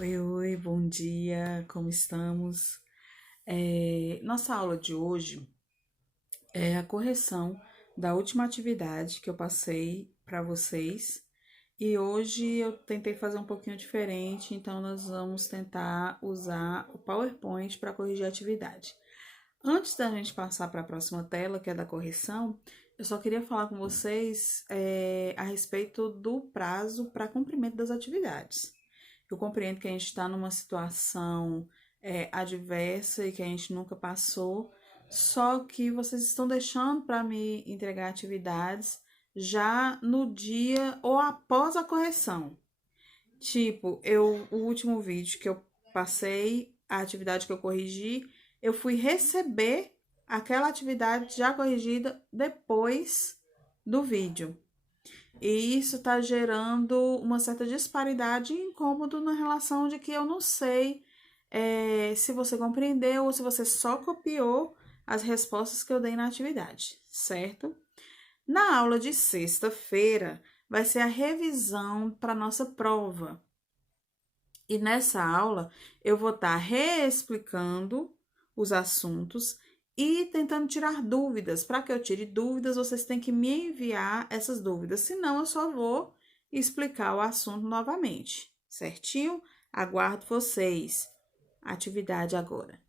Oi, oi, bom dia, como estamos? Nossa aula de hoje é a correção da última atividade que eu passei para vocês. E hoje eu tentei fazer um pouquinho diferente, então nós vamos tentar usar o PowerPoint para corrigir a atividade. Antes da gente passar para a próxima tela, que é da correção, eu só queria falar com vocês a respeito do prazo para cumprimento das atividades. Eu compreendo que a gente está numa situação adversa e que a gente nunca passou, só que vocês estão deixando para me entregar atividades já no dia ou após a correção. Tipo, o último vídeo que eu passei, a atividade que eu corrigi, eu fui receber aquela atividade já corrigida depois do vídeo. E isso está gerando uma certa disparidade e incômodo na relação de que eu não sei se você compreendeu ou se você só copiou as respostas que eu dei na atividade, certo? Na aula de sexta-feira vai ser a revisão para nossa prova. E nessa aula eu vou estar reexplicando os assuntos e tentando tirar dúvidas. Para que eu tire dúvidas, vocês têm que me enviar essas dúvidas, senão eu só vou explicar o assunto novamente, certinho? Aguardo vocês. Atividade agora.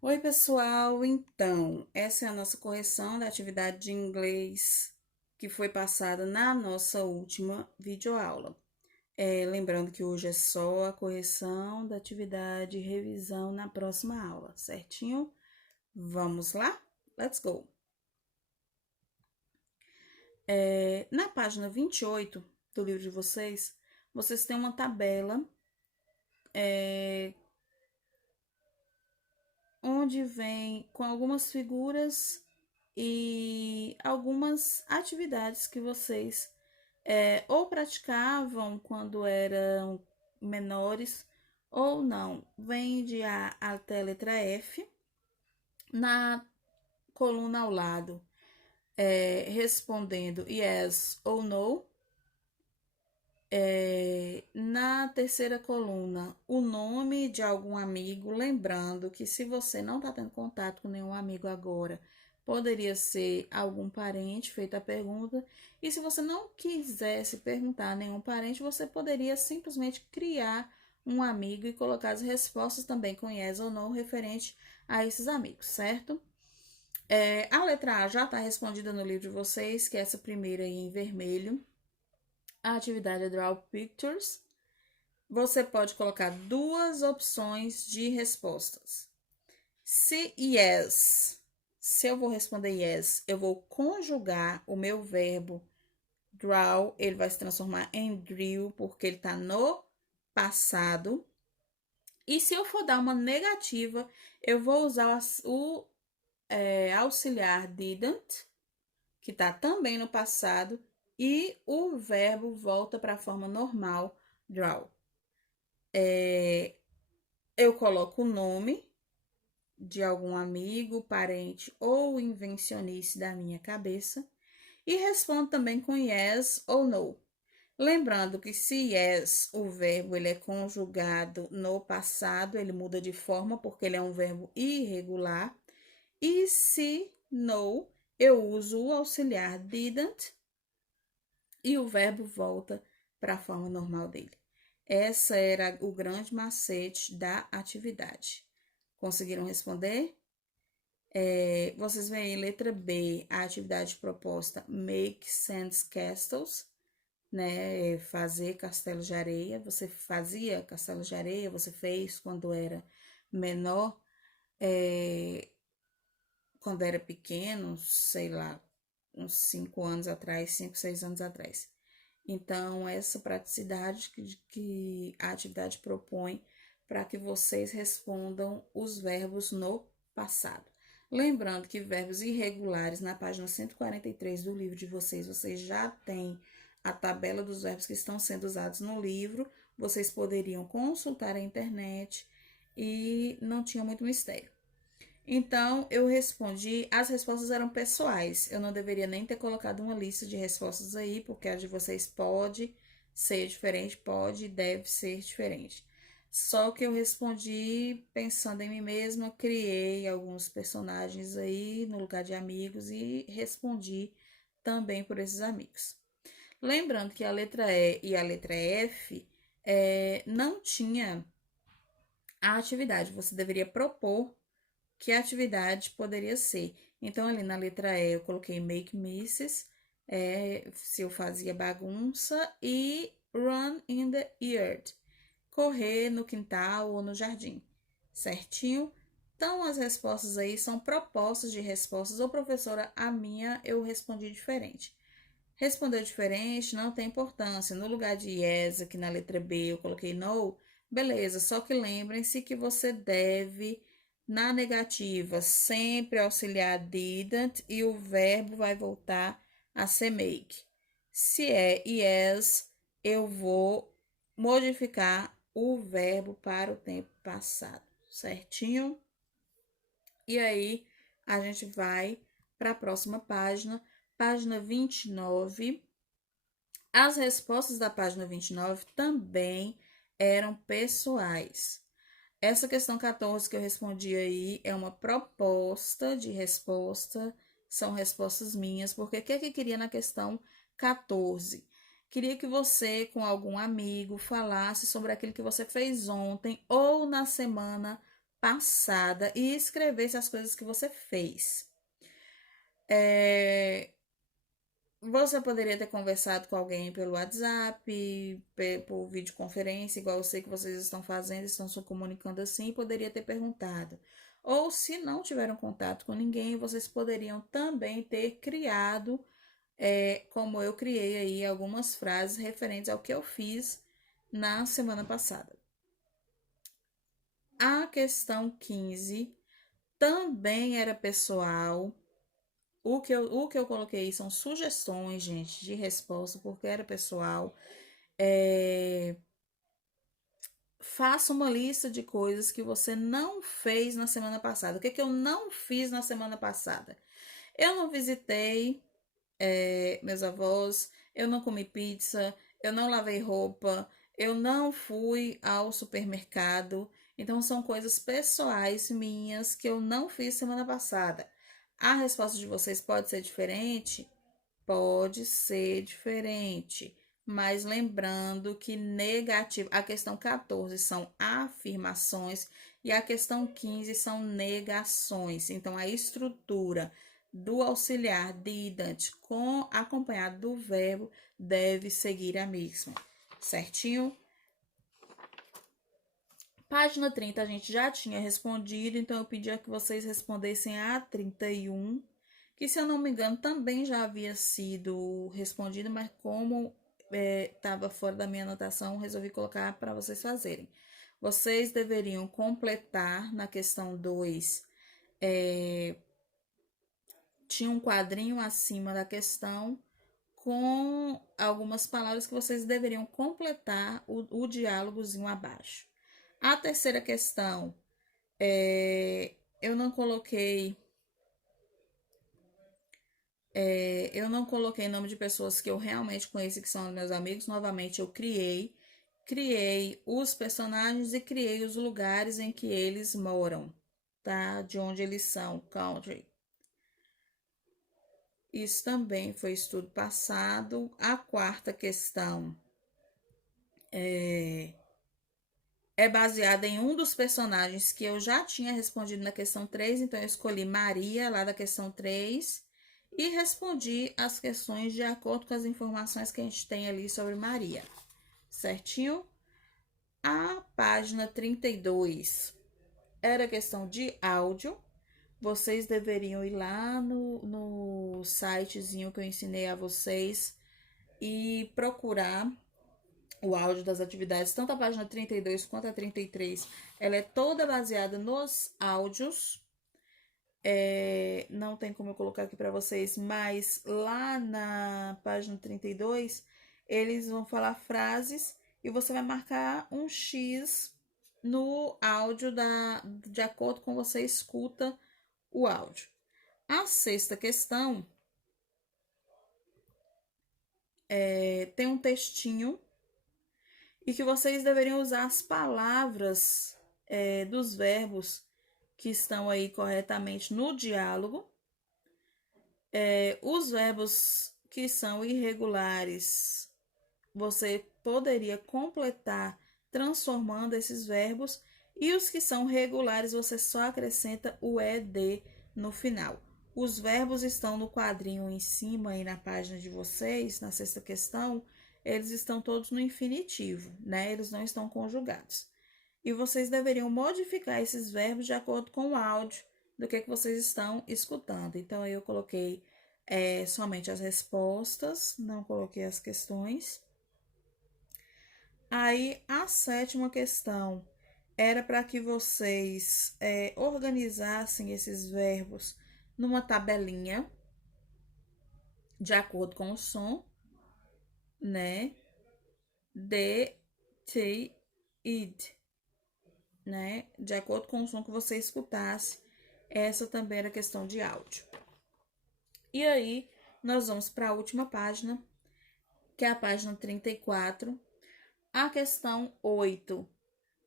Oi, pessoal. Então, essa é a nossa correção da atividade de inglês que foi passada na nossa última videoaula. Lembrando que hoje é só a correção da atividade e revisão na próxima aula, certinho? Vamos lá? Let's go! Na página 28 do livro de vocês, vocês têm uma tabela onde vem com algumas figuras e algumas atividades que vocês ou praticavam quando eram menores ou não. Vem de A até a letra F. Na coluna ao lado, respondendo yes ou no. Na terceira coluna, o nome de algum amigo, lembrando que se você não está tendo contato com nenhum amigo agora, poderia ser algum parente feita a pergunta. E se você não quisesse perguntar a nenhum parente, você poderia simplesmente criar um amigo e colocar as respostas também com yes ou no referente a esses amigos, certo? A letra A já está respondida no livro de vocês, que é essa primeira aí em vermelho. A atividade é Draw Pictures. Você pode colocar duas opções de respostas. Se yes, se eu vou responder yes, eu vou conjugar o meu verbo draw, ele vai se transformar em drew, porque ele está no passado. E se eu for dar uma negativa, eu vou usar o auxiliar didn't, que está também no passado, e o verbo volta para a forma normal, draw. Eu coloco o nome de algum amigo, parente ou invencionice da minha cabeça e respondo também com yes ou no. Lembrando que se yes, o verbo ele é conjugado no passado, ele muda de forma porque ele é um verbo irregular. E se no, eu uso o auxiliar didn't e o verbo volta para a forma normal dele. Essa era o grande macete da atividade. Conseguiram responder? Vocês veem aí, letra B, a atividade proposta Make Sand Castles, né? Fazer castelos de areia. Você fazia castelos de areia, você fez quando era menor, quando era pequeno, sei lá, uns 5 anos atrás, 5, 6 anos atrás. Então, essa praticidade que a atividade propõe para que vocês respondam os verbos no passado. Lembrando que verbos irregulares, na página 143 do livro de vocês, vocês já têm a tabela dos verbos que estão sendo usados no livro. Vocês poderiam consultar a internet e não tinha muito mistério. Então, eu respondi, as respostas eram pessoais. Eu não deveria nem ter colocado uma lista de respostas aí, porque a de vocês pode ser diferente, pode e deve ser diferente. Só que eu respondi pensando em mim mesma, criei alguns personagens aí no lugar de amigos e respondi também por esses amigos. Lembrando que a letra E e a letra F não tinha a atividade, você deveria propor que atividade poderia ser. Então, ali na letra E eu coloquei make misses, se eu fazia bagunça, e run in the yard, correr no quintal ou no jardim, certinho? Então, as respostas aí são propostas de respostas. Ô, professora, a minha eu respondi diferente. Respondeu diferente, não tem importância. No lugar de yes, aqui na letra B, eu coloquei no. Beleza, só que lembrem-se que você deve, na negativa, sempre auxiliar didn't e o verbo vai voltar a ser make. Se é yes, eu vou modificar o verbo para o tempo passado, certinho? E aí, a gente vai para a próxima página, página 29. As respostas da página 29 também eram pessoais. Essa questão 14 que eu respondi aí é uma proposta de resposta, são respostas minhas, porque o que eu queria na questão 14? Queria que você, com algum amigo, falasse sobre aquilo que você fez ontem ou na semana passada e escrevesse as coisas que você fez. Você poderia ter conversado com alguém pelo WhatsApp, por videoconferência, igual eu sei que vocês estão fazendo, estão se comunicando assim, e poderia ter perguntado. Ou se não tiveram contato com ninguém, vocês poderiam também ter criado, como eu criei aí, algumas frases referentes ao que eu fiz na semana passada. A questão 15 também era pessoal. O que eu coloquei são sugestões, gente, de resposta, porque era pessoal. Faça uma lista de coisas que você não fez na semana passada. O que eu não fiz na semana passada? Eu não visitei meus avós, eu não comi pizza, eu não lavei roupa, eu não fui ao supermercado. Então, são coisas pessoais minhas que eu não fiz semana passada. A resposta de vocês pode ser diferente? Pode ser diferente. Mas lembrando que negativo, a questão 14 são afirmações e a questão 15 são negações. Então, a estrutura do auxiliar didn't acompanhado do verbo deve seguir a mesma, certinho? Página 30 a gente já tinha respondido, então eu pedia que vocês respondessem a 31, que se eu não me engano também já havia sido respondido, mas como estava fora da minha anotação, resolvi colocar para vocês fazerem. Vocês deveriam completar na questão 2, tinha um quadrinho acima da questão com algumas palavras que vocês deveriam completar o diálogozinho abaixo. A terceira questão, eu não coloquei nome de pessoas que eu realmente conheço que são meus amigos. Novamente, eu criei os personagens e criei os lugares em que eles moram, tá? De onde eles são, country. Isso também foi estudo passado. A quarta questão é baseada em um dos personagens que eu já tinha respondido na questão 3, então eu escolhi Maria, lá da questão 3, e respondi as questões de acordo com as informações que a gente tem ali sobre Maria, certinho? A página 32 era questão de áudio. Vocês deveriam ir lá no sitezinho que eu ensinei a vocês e procurar o áudio das atividades, tanto a página 32 quanto a 33, ela é toda baseada nos áudios. Não tem como eu colocar aqui para vocês, mas lá na página 32, eles vão falar frases e você vai marcar um X no áudio de acordo com você escuta o áudio. A sexta questão tem um textinho e que vocês deveriam usar as palavras dos verbos que estão aí corretamente no diálogo. Os verbos que são irregulares, você poderia completar transformando esses verbos, e os que são regulares, você só acrescenta o ed no final. Os verbos estão no quadrinho em cima aí na página de vocês, na sexta questão, eles estão todos no infinitivo, né? Eles não estão conjugados. E vocês deveriam modificar esses verbos de acordo com o áudio do que vocês estão escutando. Então, aí eu coloquei somente as respostas, não coloquei as questões. Aí, a sétima questão era para que vocês organizassem esses verbos numa tabelinha, de acordo com o som, né? De, te, id, né? De acordo com o som que você escutasse. Essa também era questão de áudio. E aí, nós vamos para a última página, que é a página 34. A questão 8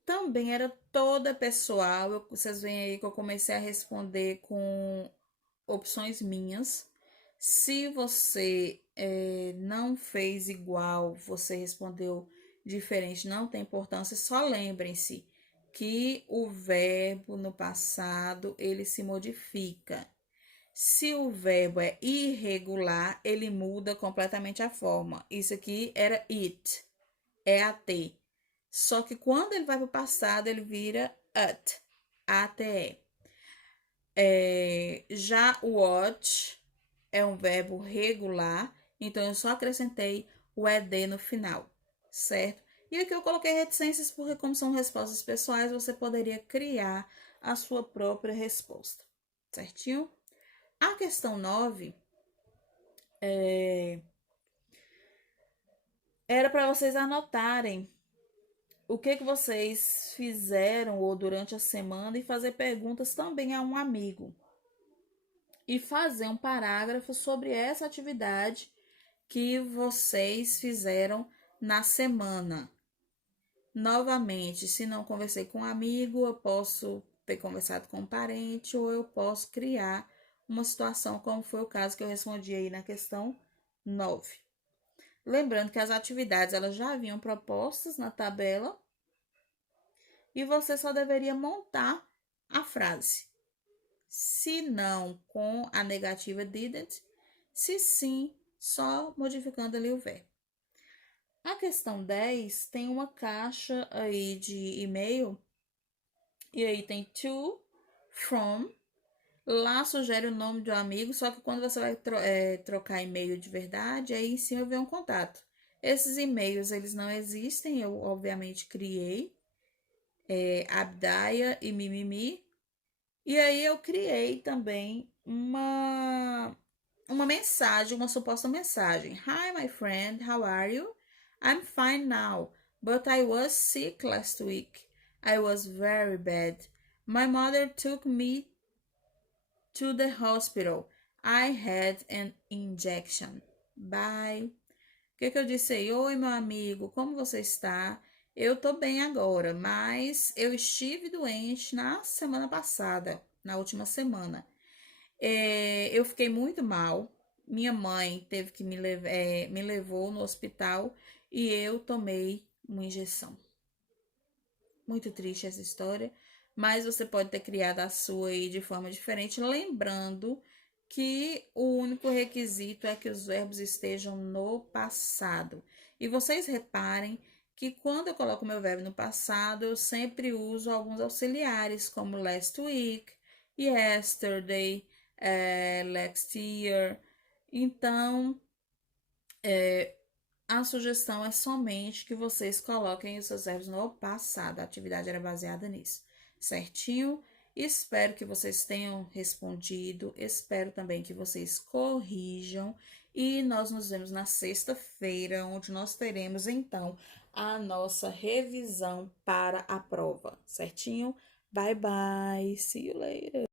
também era toda pessoal. Vocês veem aí que eu comecei a responder com opções minhas. Se você não fez igual, você respondeu diferente, não tem importância. Só lembrem-se que o verbo no passado, ele se modifica. Se o verbo é irregular, ele muda completamente a forma. Isso aqui era it, é at. Só que quando ele vai para o passado, ele vira at, ate. Já o watch é um verbo regular, então eu só acrescentei o ed no final, certo? E aqui eu coloquei reticências porque, como são respostas pessoais, você poderia criar a sua própria resposta, certinho? A questão 9 era para vocês anotarem o que vocês fizeram ou durante a semana e fazer perguntas também a um amigo. E fazer um parágrafo sobre essa atividade que vocês fizeram na semana. Novamente, se não conversei com um amigo, eu posso ter conversado com um parente ou eu posso criar uma situação, como foi o caso que eu respondi aí na questão 9. Lembrando que as atividades elas já haviam propostas na tabela e você só deveria montar a frase. Se não, com a negativa didn't. Se sim, só modificando ali o verbo. A questão 10 tem uma caixa aí de e-mail. E aí tem to, from. Lá sugere o nome do amigo, só que quando você vai trocar e-mail de verdade, aí em cima vem um contato. Esses e-mails, eles não existem, eu obviamente criei. Abdaya e Mimimi. E aí eu criei também uma mensagem, uma suposta mensagem. Hi, my friend, how are you? I'm fine now, but I was sick last week. I was very bad. My mother took me to the hospital. I had an injection. Bye. O que eu disse aí? Oi, meu amigo, como você está? Eu tô bem agora, mas eu estive doente na semana passada, na última semana. Eu fiquei muito mal. Minha mãe teve que me levou no hospital e eu tomei uma injeção. Muito triste essa história, mas você pode ter criado a sua aí de forma diferente, lembrando que o único requisito é que os verbos estejam no passado. E vocês reparem que quando eu coloco meu verbo no passado, eu sempre uso alguns auxiliares, como last week, yesterday, last year. Então, a sugestão é somente que vocês coloquem os seus verbos no passado. A atividade era baseada nisso, certinho? Espero que vocês tenham respondido. Espero também que vocês corrijam. E nós nos vemos na sexta-feira, onde nós teremos, então, a nossa revisão para a prova, certinho? Bye, bye. See you later.